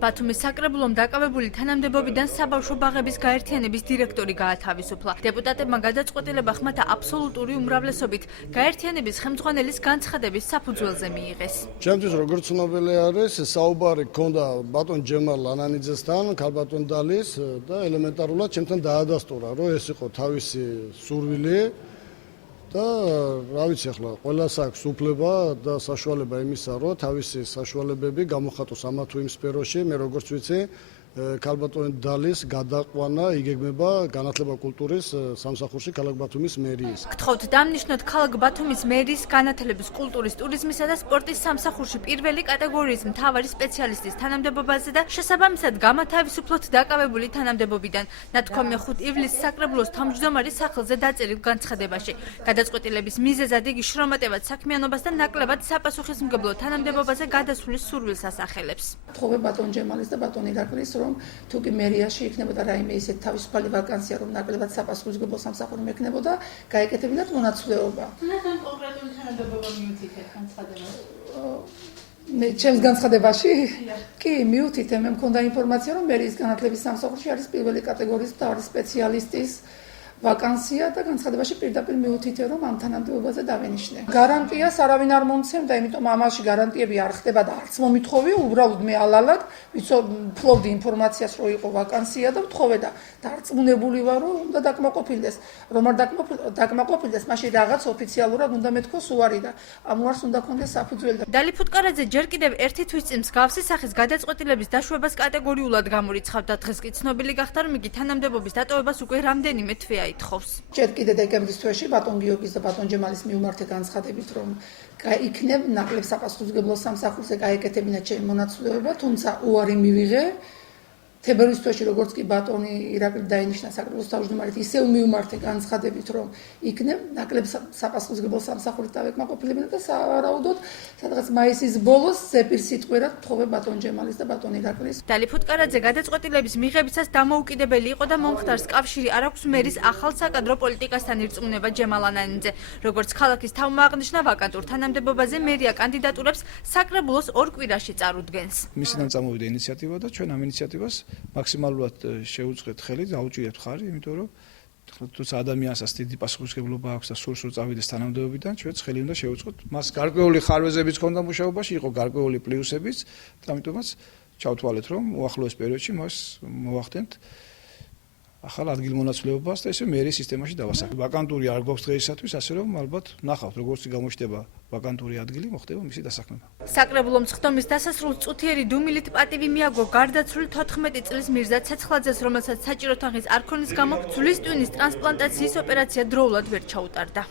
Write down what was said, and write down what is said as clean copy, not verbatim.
ბათუმის საკრებულომ დაკავებული თანამდებობიდან საბავშვო ბაღების გაერთიანების დირექტორი გაათავისუფლა. დეპუტატებმა გადაწყვეტილება ხმათა აბსოლუტური უმრავლესობით გაერთიანების ხელმძღვანელის განცხადების საფუძველზე მიიღეს. ჩემთვის როგორც ცნობილი არის, საუბარი ჰქონდა ბატონ ჯემალ ლანანიძესთან, ქალბატონ დალის და ელემენტარულად ჩემთან დაადასტურა, რომ ეს იყო თავისი სურვილი. და რა ვიცი ახლა ყველას აქვს უფლება და საშუალება იმისა, რომ თავისი საშუალებები გამოხატოს ამა თუ იმ სფეროში. მე როგორც ვიცი, ქალბატონ დალის გადაყვანა იგეგმება განათლება კულტურის სამსახურში ქალაქ ბათუმის მერიის. გთხოვთ დამნიშნოთ ქალაქ ბათუმის მერიის განათლების, კულტურის, ტურიზმისა და სპორტის სამსახურში პირველი კატეგორიის მთავარი სპეციალისტის თანამდებობაზე და შესაბამისად გამათავისუფლოთ დაკავებული თანამდებობიდან. ნათქვამია 5 ივლისს საკრებულოს თავმჯდომარის სახელზე დაწერილ განცხადებაში. გადაწყვეტილების მიზეზად იგი შრომატევად საქმიანობას და ნაკლებად საპასუხისმგებლო თანამდებობაზე გადასვლის სურვილს ასახელებს. თხოვე ბატონ ჯემალის და ბატონ ირაკლის, რომ თუ კი მერიაში იქნებოდა რაიმე ისეთ თავისუფალი ვაკანსია, რომ ნაკლებად საპასუხისმგებლო სამსახური მექნებოდა, გაეკეთებინათ მონაცვლეობა. თუნდაც კონკრეტული თანამდებობა მიუთითეთ განცხადებას. ჩემს განცხადებაში? კი, მიუთითე, მე მქონდა ინფორმაცია, რომ მერიის განათლების სამსახურში არის პირველი კატეგორიის მთავარი სპეციალისტის ვაკანსია და განცხადებაში პირდაპირ მიუთითე, რომ ამ თანამდებობაზე დავენიშნე. გარანტიას არავინ არ მომცემდა, იმიტომ ამაში გარანტიები არ ხდება და არც მომითხოვია, უბრალოდ მე ალალად ვფლობდი ინფორმაციას, რომ იყო ვაკანსია და ვთხოვე და დარწმუნებული ვარ, რომ უნდა დაკმაყოფილდეს. რომ არ დაკმაყოფილდეს, მაშინ რაღაც ოფიციალურად უნდა მეთქოს უარი და ამ უარს უნდა ქონდეს საფუძველი. დალი ფუტკარაძე ჯერ კიდევ ერთი თვის წინ მსგავსი სახის გადაწყვეტილების დაშვებას კატეგორიულად გამორიცხავდა. დღეს კი ცნობილი გახდა, რომ იგი თანამდებობის დატოვებას უკვე რამდენიმე თვე ითხოვს. ჯერ კიდე დეკემბრის თვეში ბატონ გიორგის და ბატონ ჯემალის მიუმართე განცხადებით, რომ იქნებ ნაკლებ საპასუხისმგებლო სამსახურზე გაეკეთებინა ჩემი მონაცვლეობა, თუმცა უარი მივიღე. თებერვლის თვეში როგორც კი ბატონი ირაკლი დაინიშნა საკრებულოს თავმჯდომარედ, ისევ მიუმართე განცხადებით, რომ იქნებ ნაკლებ საპასუხისმგებლო სამსახურით დავეკმაყოფილებინა და სავარაუდოდ სადღაც მაისის ბოლოს ზეპირ სიტყვერად თხოვე ბატონ ჯემალის და ბატონ ირაკლის. დალი ფუტკარაძე გადაწყვეტილების მიღებისას დამოუკიდებელი იყო და მომხდარს კავშირი არ აქვს მერის ახალ საკადრო პოლიტიკასთან ირწმუნება ჯემალ ლანანიძე. როგორც ქალაქის თავმა აღნიშნა, ვაკანტურ თანამდებობაზე მერია კანდიდატურებს საკრებულოს 2 კვირაში წარუდგენს. მისიდან წამოვიდა ინიციატივა და ჩვენ ამ ინიციატივას მაქსიმალურად შევუწყეთ ხელი, დაუჭირეთ ხარი, იმიტომ რომ თუმცა ადამიანსაც დიდი პასუხისმგებლობა აქვს და სურს რომ წავიდეს თანამდებობიდან, ჩვენც ხელი უნდა შევუწყოთ. მას გარკვეული ხარვეზებიც ჰქონდა მუშაობაში, იყო გარკვეული პლუსებიც, და ამიტომაც ჩავთვალეთ, რომ უახლოეს პერიოდში მას მოვახდენთ ახალ ადგილმონაცვლეობას და ესე მერიის სისტემაში დავასახელოთ. ვაკანტური არ გვაქვს დღეისათვის, ასე რომ ალბათ ნახავთ, როგორც გამოჩნდება ვაკანტური ადგილი, მოხდება მისი დასაქმება. საკრებულომ სხდომის დასასრულს წუთიერი დუმილით პატივი მიაგო გარდაცვლილ 14 წლის მირზა ცეცხლაძეს, რომელსაც საჭირო თანხის არ ქონის გამო ძვლის ტვინის ტრანსპლანტაციის ოპერაცია დროულად ვერ ჩაუტარდა.